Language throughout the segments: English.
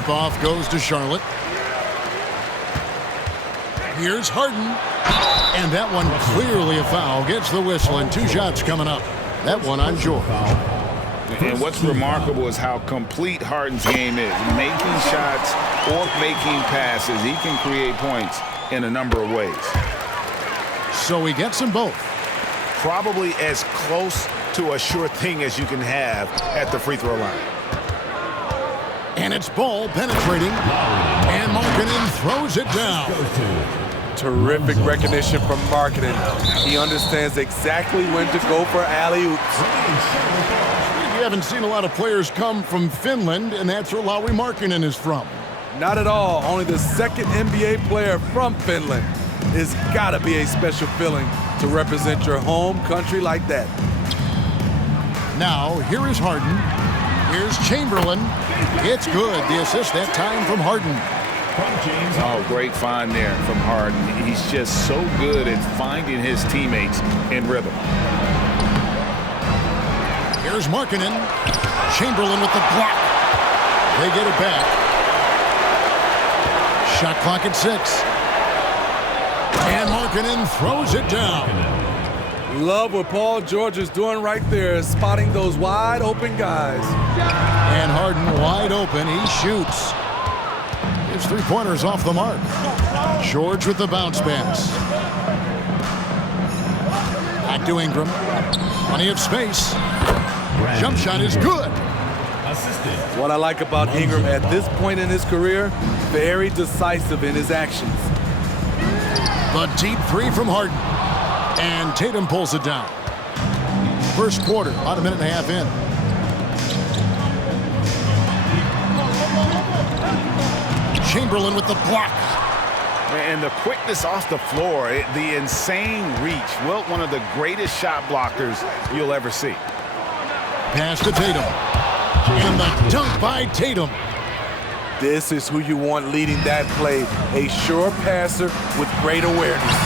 Tip-off goes to Charlotte. Here's Harden. And that one clearly a foul. Gets the whistle, and 2 shots coming up. That one on George. And what's remarkable is how complete Harden's game is. Making shots or making passes. He can create points in a number of ways. So he gets them both. Probably as close to a sure thing as you can have at the free throw line. And it's Ball penetrating. And Markkanen throws it down. Terrific recognition from Markkanen. He understands exactly when to go for alley-oops. You haven't seen a lot of players come from Finland, and that's where Lauri Markkanen is from. Not at all. Only the second NBA player from Finland. It's got to be a special feeling to represent your home country like that. Now, here is Harden. Here's Chamberlain. It's good. The assist that time from Harden. Oh, great find there from Harden. He's just so good at finding his teammates in rhythm. Here's Markkanen. Chamberlain with the block. They get it back. Shot clock at 6. And Markkanen throws it down. Love what Paul George is doing right there, spotting those wide open guys. And Harden wide open. He shoots. His 3-pointers off the mark. George with the bounce pass. Back to Ingram. Plenty of space. Jump shot is good. What I like about Ingram at this point in his career, very decisive in his actions. The deep 3 from Harden. And Tatum pulls it down. First quarter, about a minute and a half in. Chamberlain with the block. And the quickness off the floor, the insane reach. Wilt, one of the greatest shot blockers you'll ever see. Pass to Tatum. And the dunk by Tatum. This is who you want leading that play. A sure passer with great awareness.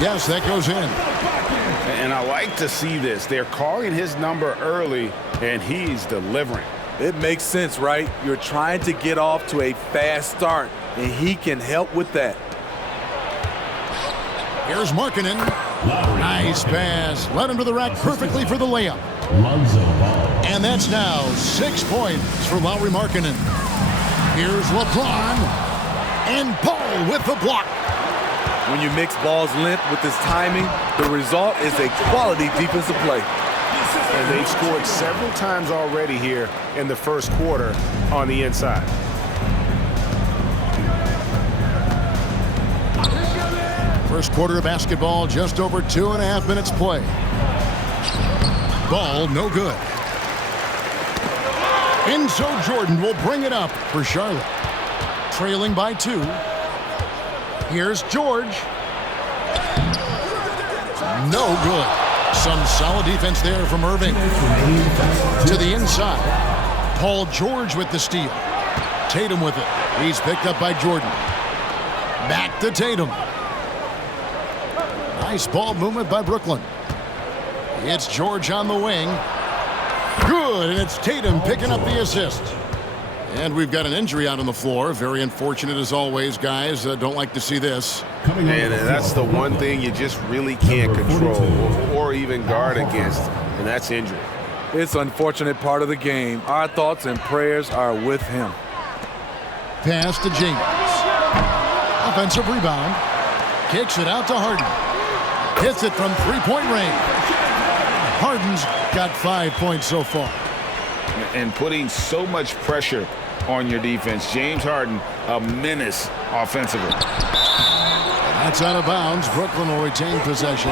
Yes, that goes in. And I like to see this. They're calling his number early, and he's delivering. It makes sense, right? You're trying to get off to a fast start, and he can help with that. Here's Markkanen. Nice pass. Led him to the rack perfectly for the layup. And that's now 6 points for Lauri Markkanen. Here's LeBron. And Paul with the block. When you mix Ball's length with his timing, the result is a quality defensive play. And they've scored several times already here in the first quarter on the inside. First quarter of basketball, just over 2.5 minutes play. Ball no good. And so Jordan will bring it up for Charlotte. Trailing by 2. Here's George. No good. Some solid defense there from Irving. To the inside. Paul George with the steal. Tatum with it. He's picked up by Jordan. Back to Tatum. Nice ball movement by Brooklyn. It's George on the wing. Good, and it's Tatum picking up the assist. And we've got an injury out on the floor. Very unfortunate as always, guys. Don't like to see this. And that's the one thing you just really can't control or even guard against, and that's injury. It's an unfortunate part of the game. Our thoughts and prayers are with him. Pass to James. Offensive rebound. Kicks it out to Harden. Hits it from 3-point range. Harden's got 5 points so far. And putting so much pressure on your defense. James Harden, a menace offensively. That's out of bounds. Brooklyn will retain possession.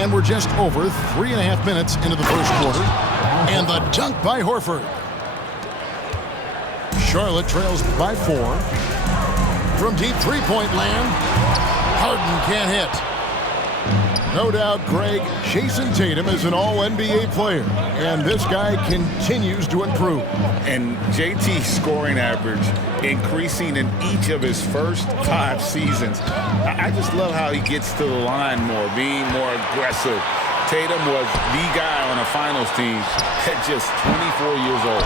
And we're just over 3.5 minutes into the first quarter. And the dunk by Horford. Charlotte trails by 4. From deep 3-point land, Harden can't hit. No doubt, Greg, Jason Tatum is an all-NBA player, and this guy continues to improve. And JT's scoring average increasing in each of his first 5 seasons. I just love how he gets to the line more, being more aggressive, Tatum was the guy on a finals team at just 24 years old.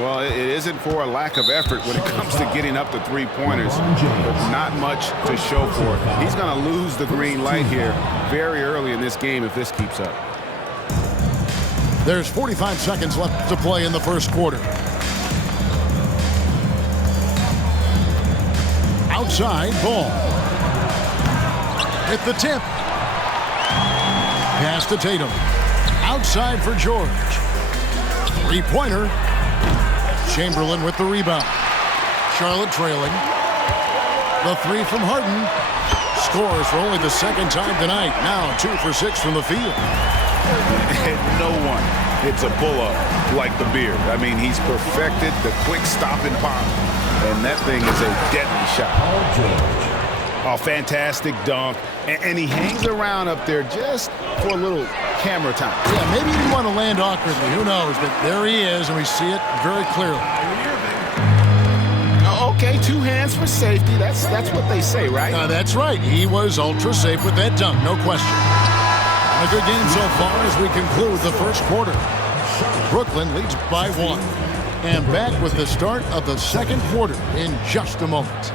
Well, it isn't for a lack of effort when it comes to getting up the three-pointers, but not much to show for it. He's going to lose the green light here very early in this game if this keeps up. There's 45 seconds left to play in the first quarter. Outside ball. Hit the tip. Pass to Tatum. Outside for George. Three-pointer. Chamberlain with the rebound. Charlotte trailing. The three from Harden. Scores for only the second time tonight. Now 2 for 6 from the field. And no one hits a pull-up like the Beard. I mean, he's perfected the quick stop and pop. And that thing is a deadly shot. Oh, fantastic dunk. And he hangs around up there just for a little camera time. Yeah, maybe he didn't want to land awkwardly. Who knows? But there he is, and we see it very clearly. Okay, 2 hands for safety. That's what they say, right? That's right. He was ultra safe with that dunk, no question. A good game so far as we conclude the first quarter. Brooklyn leads by 1. And back with the start of the second quarter in just a moment.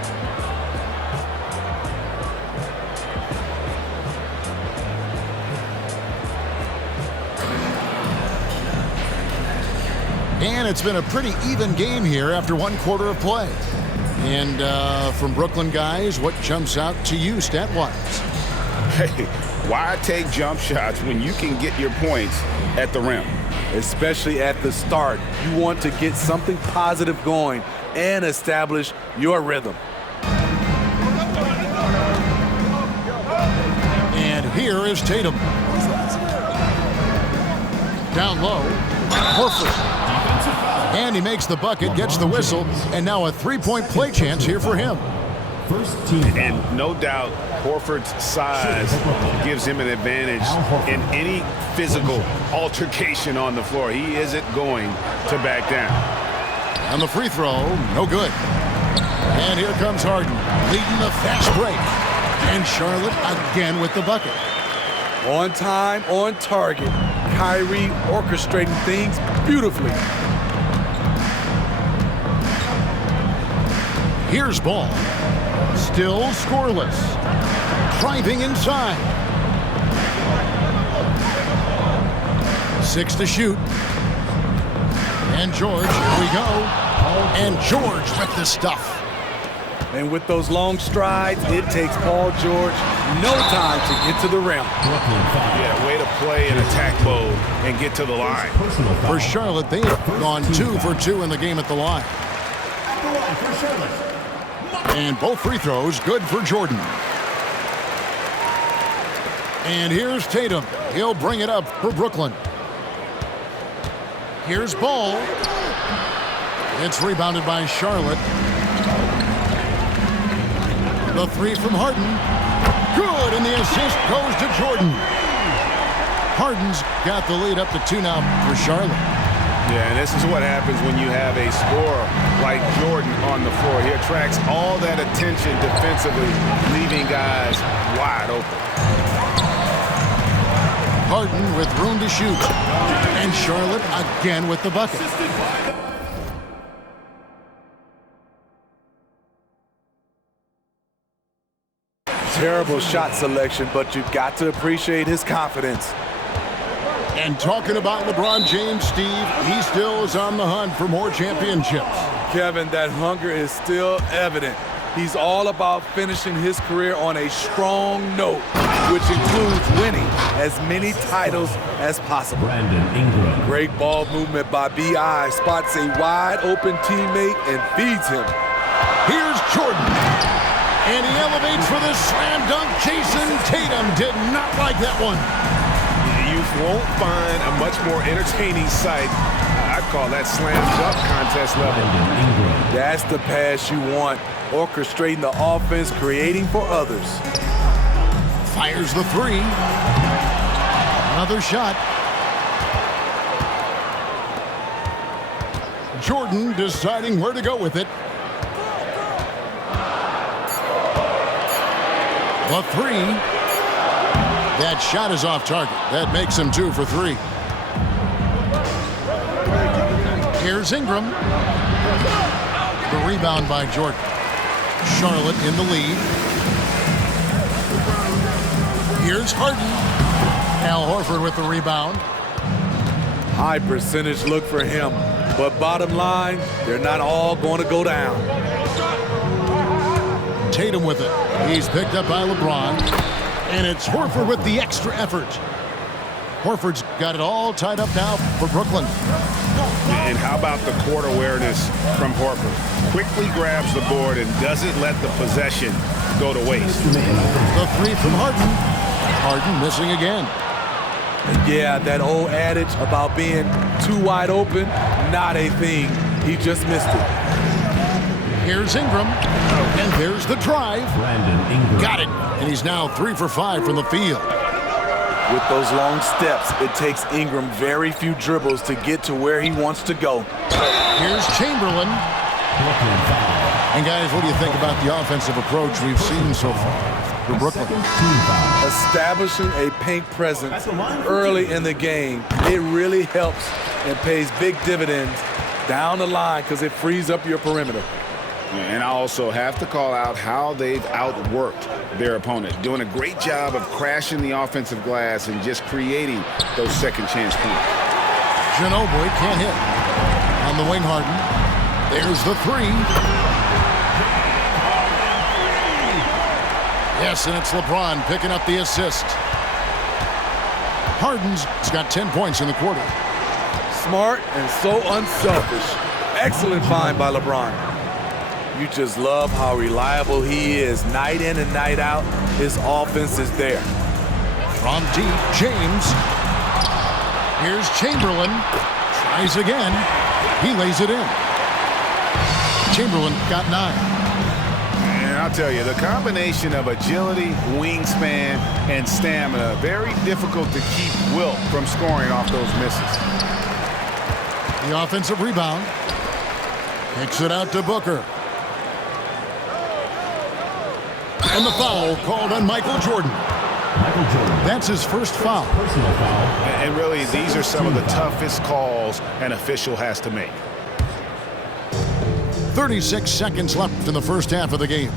And it's been a pretty even game here after 1 quarter of play. And from Brooklyn guys, what jumps out to you stat-wise? Hey, why take jump shots when you can get your points at the rim? Especially at the start. You want to get something positive going and establish your rhythm. And here is Tatum. Down low, Horford. And he makes the bucket, gets the whistle, and now a 3-point play chance here for him. And no doubt, Horford's size gives him an advantage in any physical altercation on the floor. He isn't going to back down. On the free throw, no good. And here comes Harden, leading the fast break. And Charlotte again with the bucket. On time, on target. Kyrie orchestrating things beautifully. Here's ball. Still scoreless. Driving inside. 6 to shoot. And George, here we go. And George with the stuff. And with those long strides, it takes Paul George no time to get to the rim. Yeah, way to play in attack mode and get to the line. For Charlotte, they've gone 2 for 2 in the game at the line. And both free throws good for Jordan. And here's Tatum. He'll bring it up for Brooklyn. Here's Ball. It's rebounded by Charlotte. The three from Harden. Good, and the assist goes to Jordan. Harden's got the lead up to 2 now for Charlotte. Yeah, and this is what happens when you have a scorer like Jordan on the floor. He attracts all that attention defensively, leaving guys wide open. Harden with room to shoot. And Charlotte again with the bucket. Terrible shot selection, but you've got to appreciate his confidence. And talking about LeBron James, Steve, he still is on the hunt for more championships. Kevin, that hunger is still evident. He's all about finishing his career on a strong note, which includes winning as many titles as possible. Brandon Ingram. Great ball movement by B.I. Spots a wide-open teammate and feeds him. Here's Jordan. And he elevates for the slam dunk. Jason Tatum did not like that one. You won't find a much more entertaining sight. I'd call that slam dunk contest level. That's the pass you want. Orchestrating the offense, creating for others. Fires the three. Another shot. Jordan deciding where to go with it. The three. That shot is off target. That makes him 2 for 3. Here's Ingram. The rebound by Jordan. Charlotte in the lead. Here's Harden. Al Horford with the rebound. High percentage look for him. But bottom line, they're not all going to go down. Tatum with it. He's picked up by LeBron. And it's Horford with the extra effort. Horford's got it all tied up now for Brooklyn. And how about the court awareness from Horford? Quickly grabs the board and doesn't let the possession go to waste. The 3 from Harden. Harden missing again. Yeah, that old adage about being too wide open, not a thing. He just missed it. Here's Ingram. And there's the drive. Brandon Ingram. Got it. And he's now 3 for 5 from the field. With those long steps, it takes Ingram very few dribbles to get to where he wants to go. Here's Chamberlain. Brooklyn foul. And guys, what do you think about the offensive approach we've seen so far for Brooklyn? Team foul. Establishing a paint presence early in the game, it really helps and pays big dividends down the line because it frees up your perimeter. And I also have to call out how they've outworked their opponent, doing a great job of crashing the offensive glass and just creating those second chance points. Ginobili can't hit. On the wing, Harden. There's the 3. Yes, and it's LeBron picking up the assist. Harden's got 10 points in the quarter. Smart and so unselfish. Excellent find by LeBron. You just love how reliable he is. Night in and night out, his offense is there. From deep, James. Here's Chamberlain. Tries again. He lays it in. Chamberlain got 9. And I'll tell you, the combination of agility, wingspan, and stamina, very difficult to keep Wilt from scoring off those misses. The offensive rebound. Kicks it out to Booker. And the foul called on Michael Jordan. Michael Jordan. That's his first foul. Personal foul. And really, these are some of the toughest calls an official has to make. 36 seconds left in the first half of the game.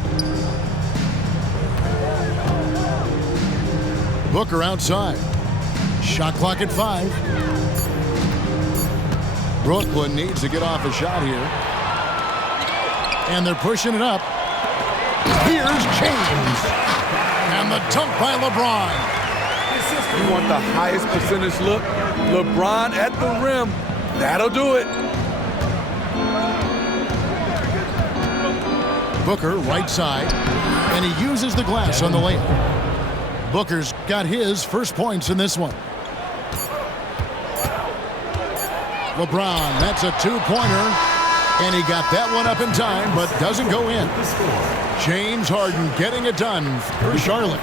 Booker outside. Shot clock at 5. Brooklyn needs to get off a shot here. And they're pushing it up. Here's James. And the dunk by LeBron. You want the highest percentage look? LeBron at the rim. That'll do it. Booker right side. And he uses the glass on the layup. Booker's got his first points in this one. LeBron, that's a 2-pointer. And he got that one up in time, but doesn't go in. James Harden getting it done for Charlotte.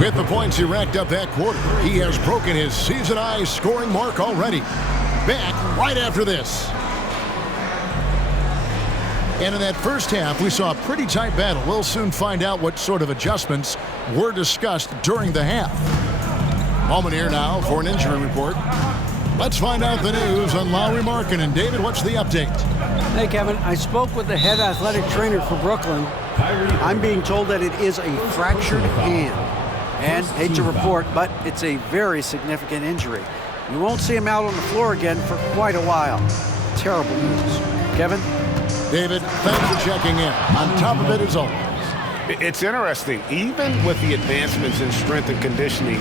With the points he racked up that quarter, he has broken his season-high scoring mark already. Back right after this. And in that first half, we saw a pretty tight battle. We'll soon find out what sort of adjustments were discussed during the half. Moment here now for an injury report. Let's find out the news on Lauri Markkanen. David, what's the update? Hey, Kevin, I spoke with the head athletic trainer for Brooklyn. I'm being told that it is a fractured hand. And hate to report, but it's a very significant injury. You won't see him out on the floor again for quite a while. Terrible news. Kevin? David, thanks for checking in. On top of it as always. It's interesting. Even with the advancements in strength and conditioning,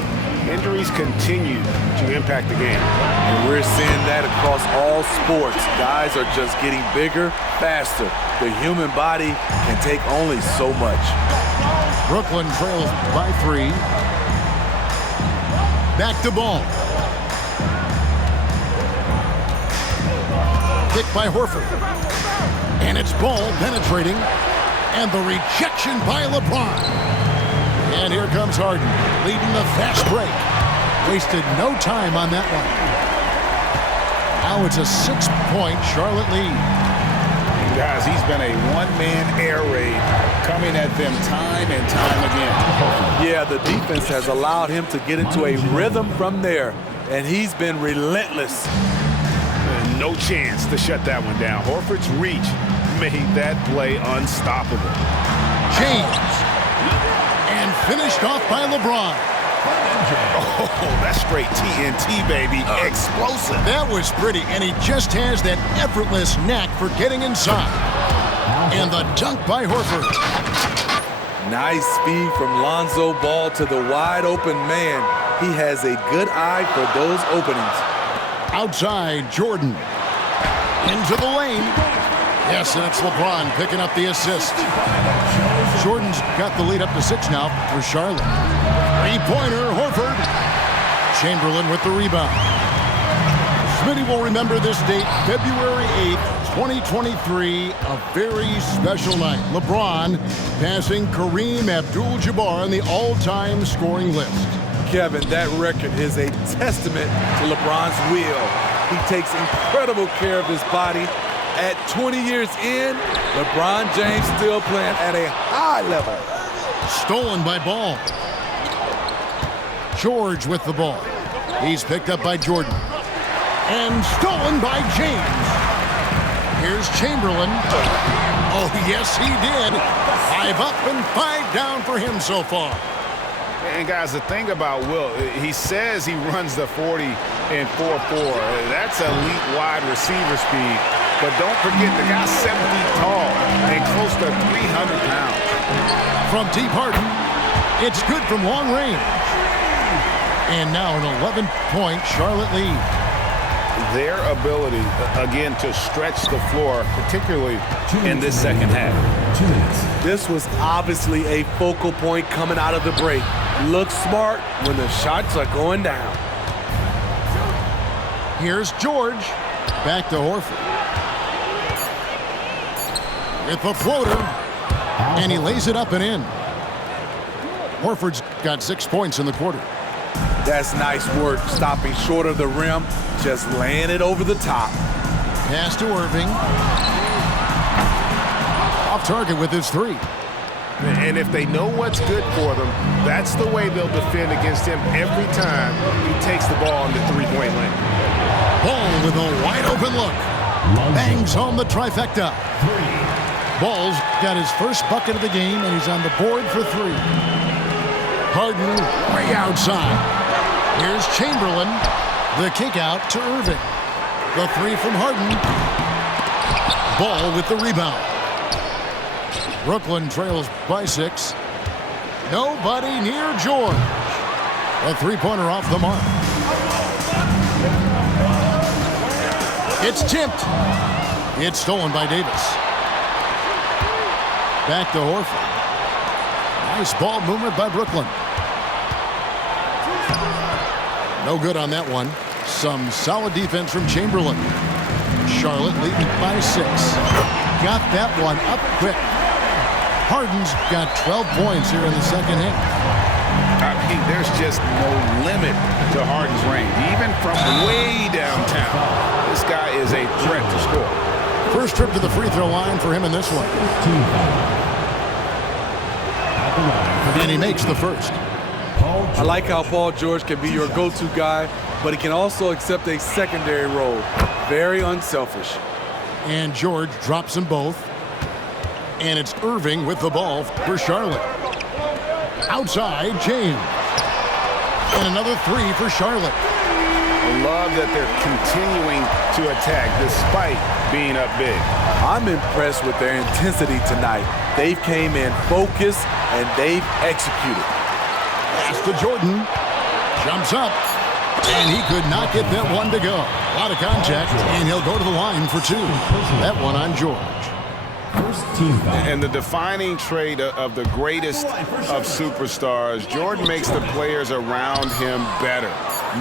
injuries continue to impact the game. And we're seeing that across all sports. Guys are just getting bigger, faster. The human body can take only so much. Brooklyn trails by 3. Back to ball. Kick by Horford. And it's ball penetrating. And the rejection by LeBron. And here comes Harden, leading the fast break. Wasted no time on that one. Now it's a 6-point Charlotte lead. Guys, he's been a one-man air raid coming at them time and time again. Yeah, the defense has allowed him to get into a rhythm from there, and he's been relentless. No chance to shut that one down. Horford's reach made that play unstoppable. James. And finished off by LeBron. Oh, that's straight TNT, baby. Explosive. That was pretty, and he just has that effortless knack for getting inside. And the dunk by Horford. Nice speed from Lonzo Ball to the wide open man. He has a good eye for those openings. Outside, Jordan. Into the lane. Yes, that's LeBron picking up the assist. Jordan's got the lead up to 6 now for Charlotte. Three-pointer, Horford. Chamberlain with the rebound. Smitty will remember this date, February 8th, 2023, a very special night. LeBron passing Kareem Abdul-Jabbar on the all-time scoring list. Kevin, that record is a testament to LeBron's will. He takes incredible care of his body. At 20 years in, LeBron James still playing at a high level. Stolen by Ball. George with the ball. He's picked up by Jordan. And stolen by James. Here's Chamberlain. Oh, yes, he did. 5 up and 5 down for him so far. And guys, the thing about Will, he says he runs the 40 in 4.4. That's elite wide receiver speed. But don't forget, the guy's 7 feet tall and close to 300 pounds. From deep Harden, it's good from long range. And now an 11-point Charlotte lead. Their ability, again, to stretch the floor, particularly in this second half. This was obviously a focal point coming out of the break. Look smart when the shots are going down. Here's George. Back to Horford. With the floater. And he lays it up and in. Horford's got 6 points in the quarter. That's nice work, stopping short of the rim, just laying it over the top. Pass to Irving. Off target with his 3. And if they know what's good for them, that's the way they'll defend against him every time he takes the ball in the three-point lane. Ball with a wide open look. Bangs home the trifecta. Ball's got his first bucket of the game, and he's on the board for 3. Harden way outside. Here's Chamberlain. The kick out to Irving. The 3 from Harden. Ball with the rebound. Brooklyn trails by 6. Nobody near George. A three-pointer off the mark. It's tipped. It's stolen by Davis. Back to Horford. Nice ball movement by Brooklyn. No good on that one. Some solid defense from Chamberlain. Charlotte leading by 6. Got that one up quick. Harden's got 12 points here in the second half. I mean, there's just no limit to Harden's range. Even from way downtown, this guy is a threat to score. First trip to the free throw line for him in this one. And he makes the first. I like how Paul George can be your go-to guy, but he can also accept a secondary role. Very unselfish. And George drops them both. And it's Irving with the ball for Charlotte. Outside, James. And another 3 for Charlotte. I love that they're continuing to attack despite being up big. I'm impressed with their intensity tonight. They've came in focused and they've executed. Pass to Jordan. Jumps up. And he could not get that one to go. A lot of contact, and he'll go to the line for 2. That one on George. And the defining trait of the greatest of superstars, Jordan makes the players around him better,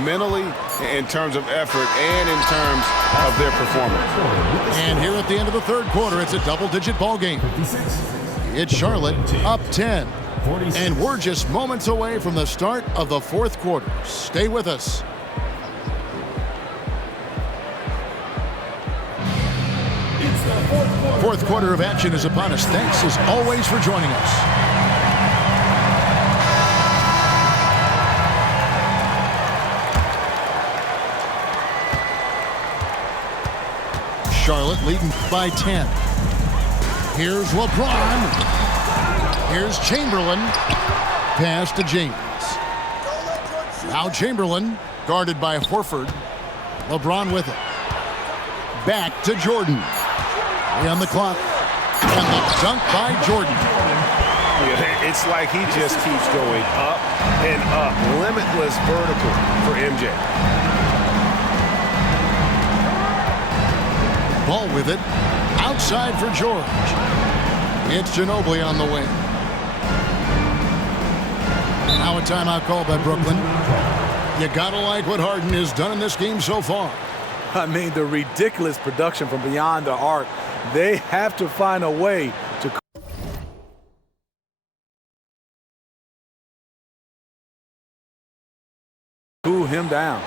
mentally, in terms of effort, and in terms of their performance. And here at the end of the third quarter, it's a double-digit ball game. It's Charlotte up 10. And we're just moments away from the start of the fourth quarter. Stay with us. Fourth quarter of action is upon us. Thanks as always for joining us. Charlotte leading by 10. Here's LeBron. Here's Chamberlain. Pass to James. Now Chamberlain, guarded by Horford. LeBron with it. Back to Jordan. On the clock. And the dunk by Jordan. Yeah, it's like he just keeps going up and up. Limitless vertical for MJ. Ball with it. Outside for George. It's Ginobili on the wing. Now a timeout call by Brooklyn. You gotta like what Harden has done in this game so far. I mean, the ridiculous production from beyond the arc. They have to find a way to cool him down.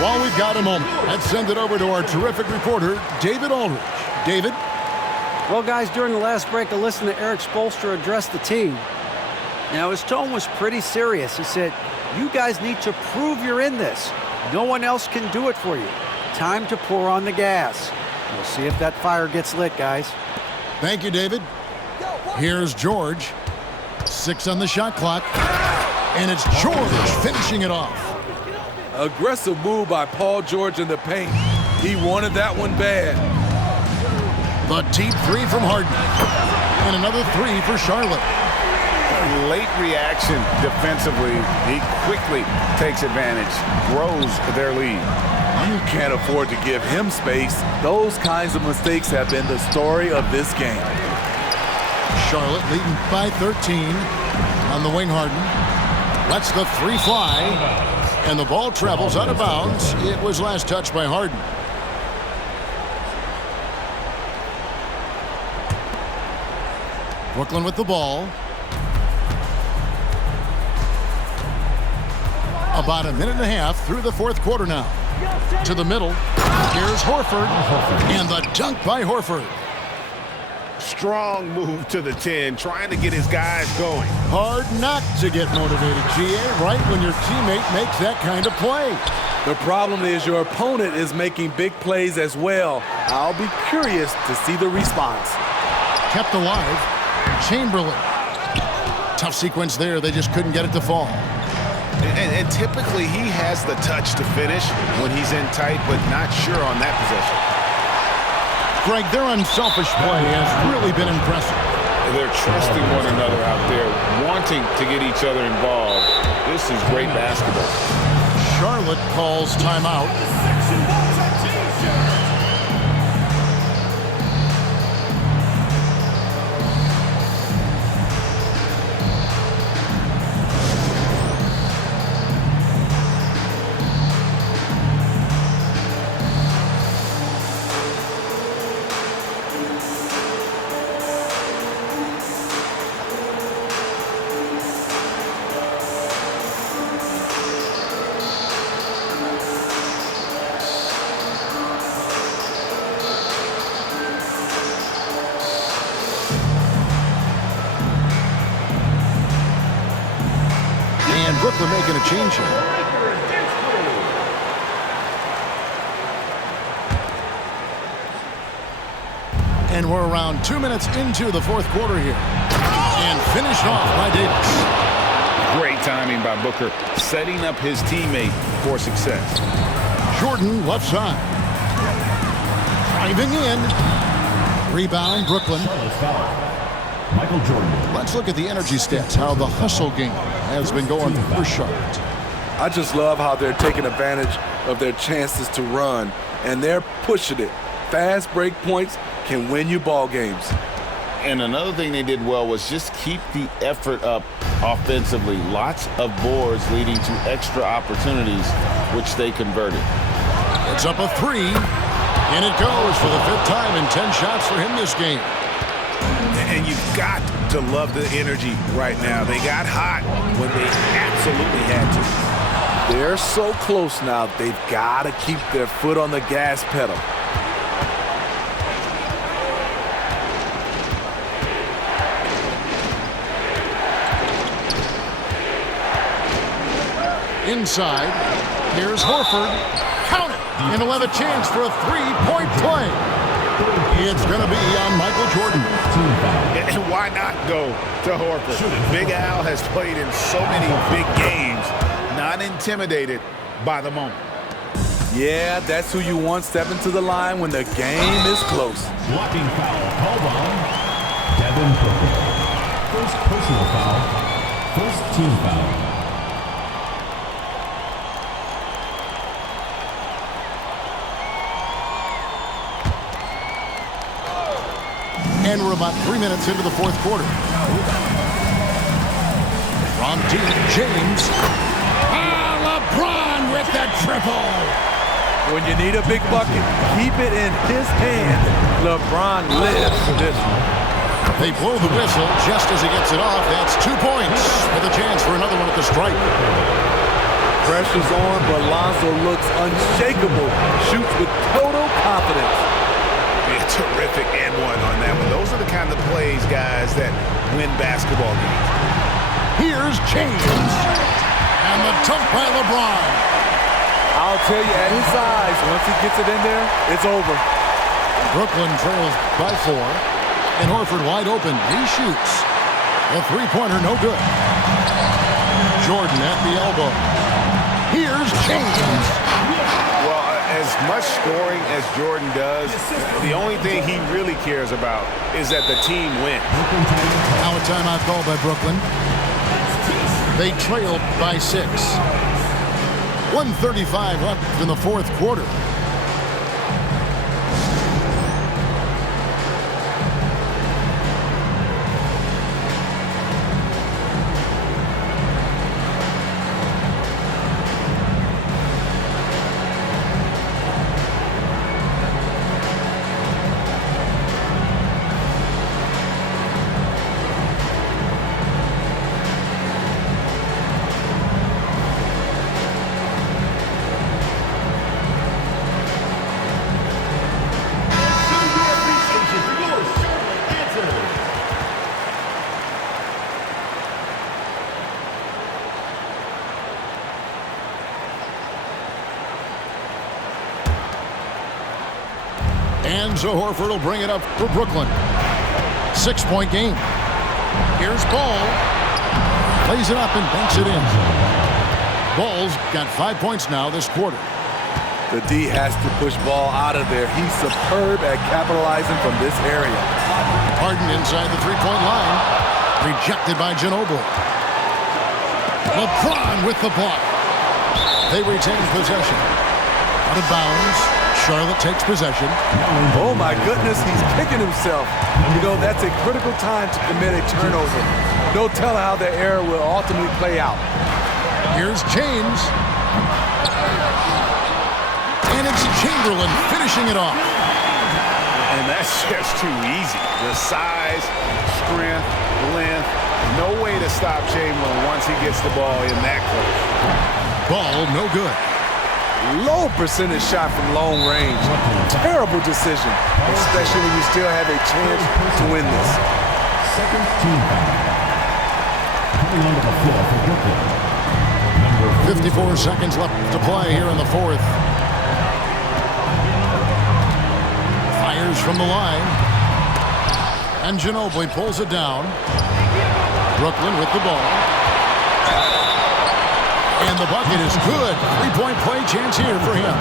While we've got a moment, let's send it over to our terrific reporter, David Aldridge. David? Well, guys, during the last break, I listened to Eric Spoelstra address the team. Now, his tone was pretty serious. He said, you guys need to prove you're in this. No one else can do it for you. Time to pour on the gas. We'll see if that fire gets lit, guys. Thank you, David. Here's George. 6 on the shot clock. And it's George finishing it off. Aggressive move by Paul George in the paint. He wanted that one bad. The deep three from Harden. And another three for Charlotte. Late reaction defensively. He quickly takes advantage, grows their lead. You can't afford to give him space. Those kinds of mistakes have been the story of this game. Charlotte leading by 13 on the wing. Harden lets the three fly. And the ball travels out of bounds. It was last touched by Harden. Brooklyn with the ball. About a minute and a half through the fourth quarter now. To the middle. Here's Horford. And the dunk by Horford. Strong move to the 10, trying to get his guys going. Hard not to get motivated, GA, right when your teammate makes that kind of play. The problem is your opponent is making big plays as well. I'll be curious to see the response. Kept alive. Chamberlain. Tough sequence there. They just couldn't get it to fall. And typically he has the touch to finish when he's in tight, but not sure on that possession. Greg, their unselfish play has really been impressive. They're trusting one another out there, wanting to get each other involved. This is great basketball. Charlotte calls timeout. Brooklyn making a change here. And we're around 2 minutes into the fourth quarter here. And finished off by Davis. Great timing by Booker, setting up his teammate for success. Jordan left side. Driving in. Rebound, Brooklyn. Michael Jordan. Let's look at the energy stats, how the hustle game has been going for Charlotte. I just love how they're taking advantage of their chances to run, and they're pushing it. Fast break points can win you ball games. And another thing they did well was just keep the effort up offensively. Lots of boards leading to extra opportunities, which they converted. It's up a 3, and it goes for the 5th time in 10 shots for him this game. And you've got to love the energy right now. They got hot when they absolutely had to. They're so close now, they've got to keep their foot on the gas pedal. Inside, here's Horford. Count it! And he'll have a chance for a 3-point play. It's going to be on Michael Jordan. And why not go to Horford? Big Al has played in so many big games, not intimidated by the moment. Yeah, that's who you want stepping to the line when the game is close. Blocking foul called on Devin Booker. First personal foul. First team foul. And we're about 3 minutes into the 4th quarter. From deep, James. LeBron with the triple. When you need a big bucket, keep it in his hands. LeBron lives for this one. They blow the whistle just as he gets it off. That's 2 points with a chance for another one at the stripe. Pressure's on, but Lonzo looks unshakable. Shoots with total confidence. Terrific and one on that one. Those are the kind of plays, guys, that win basketball games. Here's James. And the dunk by LeBron. I'll tell you, at his size, once he gets it in there, it's over. Brooklyn trails by 4. And Horford wide open. He shoots. The 3-pointer no good. Jordan at the elbow. Here's James. As much scoring as Jordan does, the only thing he really cares about is that the team wins. Now a timeout called by Brooklyn. They trailed by 6. 1:35 left in the 4th quarter. And so Horford will bring it up for Brooklyn. 6-point game. Here's Ball. Plays it up and banks it in. Ball's got 5 points now this quarter. The D has to push Ball out of there. He's superb at capitalizing from this area. Harden inside the 3-point line. Rejected by Ginobili. LeBron with the block. They retain possession. Out of bounds. Charlotte takes possession. Oh my goodness, he's kicking himself. You know, that's a critical time to commit a turnover. No telling how the error will ultimately play out. Here's James. And it's Chamberlain finishing it off. And that's just too easy. The size, strength, length, no way to stop Chamberlain once he gets the ball in that close. Ball no good. Low percentage shot from long range. Terrible decision, especially when you still have a chance to win this. Second team foul. Coming onto the floor for Brooklyn. 54 seconds left to play here in the 4th. Fires from the line. And Ginobili pulls it down. Brooklyn with the ball. And the bucket is good. 3-point play chance here for him.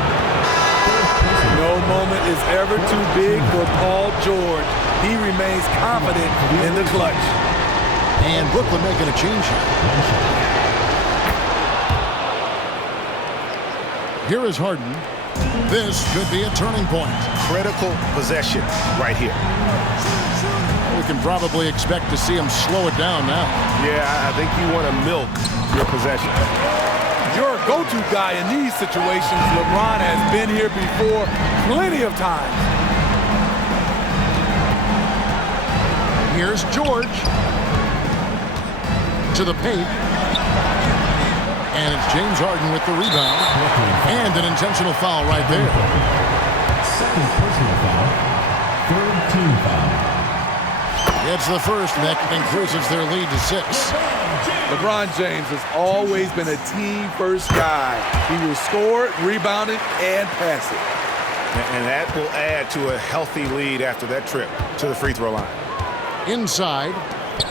No moment is ever too big for Paul George. He remains confident in the clutch. And Brooklyn making a change. Here is Harden. This could be a turning point. Critical possession right here. We can probably expect to see him slow it down now. Yeah, I think you want to milk your possession. Your go-to guy in these situations, LeBron has been here before plenty of times. Here's George. To the paint. And it's James Harden with the rebound. And an intentional foul right there. Second personal foul. Third team foul. It's the first, and that increases their lead to 6. LeBron James has always been a team-first guy. He will score, rebound it, and pass it. And that will add to a healthy lead after that trip to the free throw line. Inside,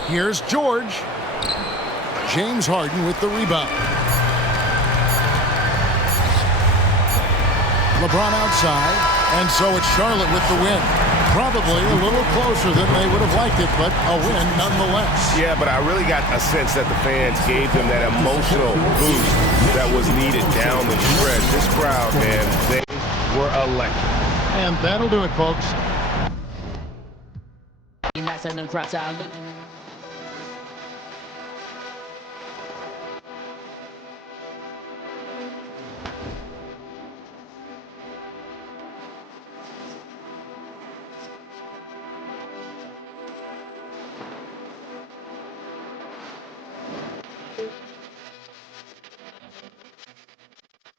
here's George. James Harden with the rebound. LeBron outside, and so it's Charlotte with the win. Probably a little closer than they would have liked it, but a win nonetheless. Yeah, but I really got a sense that the fans gave them that emotional boost that was needed down the stretch. This crowd, man, they were electric. And that'll do it, folks. Nice and crowd sound.